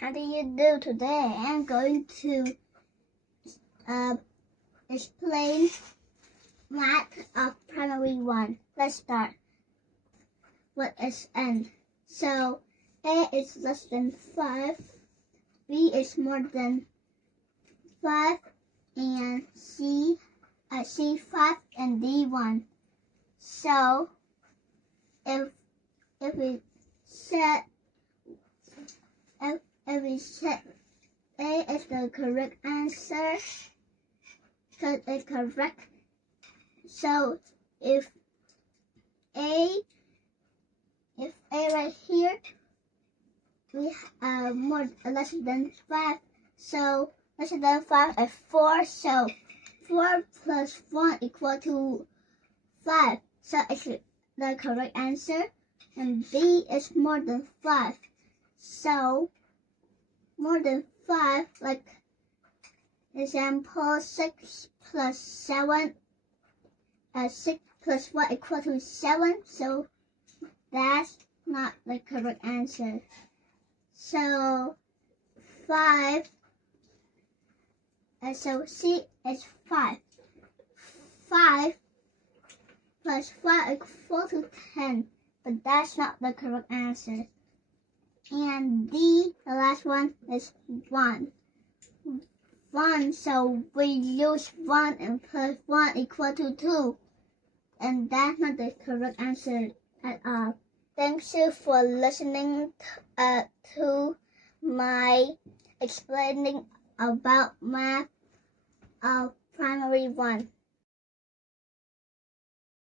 How do you do today? I'm going to explain math of primary 1. Let's start. What is n? So a is less than 5, b is more than 5, and c 5 and d 1. So if we set A is the correct answer, because it's correct. So if A right here, we less than 5. So less than 5 is 4. So 4 plus 1 equal to 5. So it's the correct answer. And B is more than 5. So more than 5, like example 6 plus 7, 6 plus 1 equal to 7. So that's not the correct answer. So 5, so C is 5. 5 plus 5 equal to 10, but that's not the correct answer. And D, the last one, is 1. 1, so we use 1 and plus 1 equal to 2. And that's not the correct answer at all. Thank you for listening to my explaining about math of primary 1.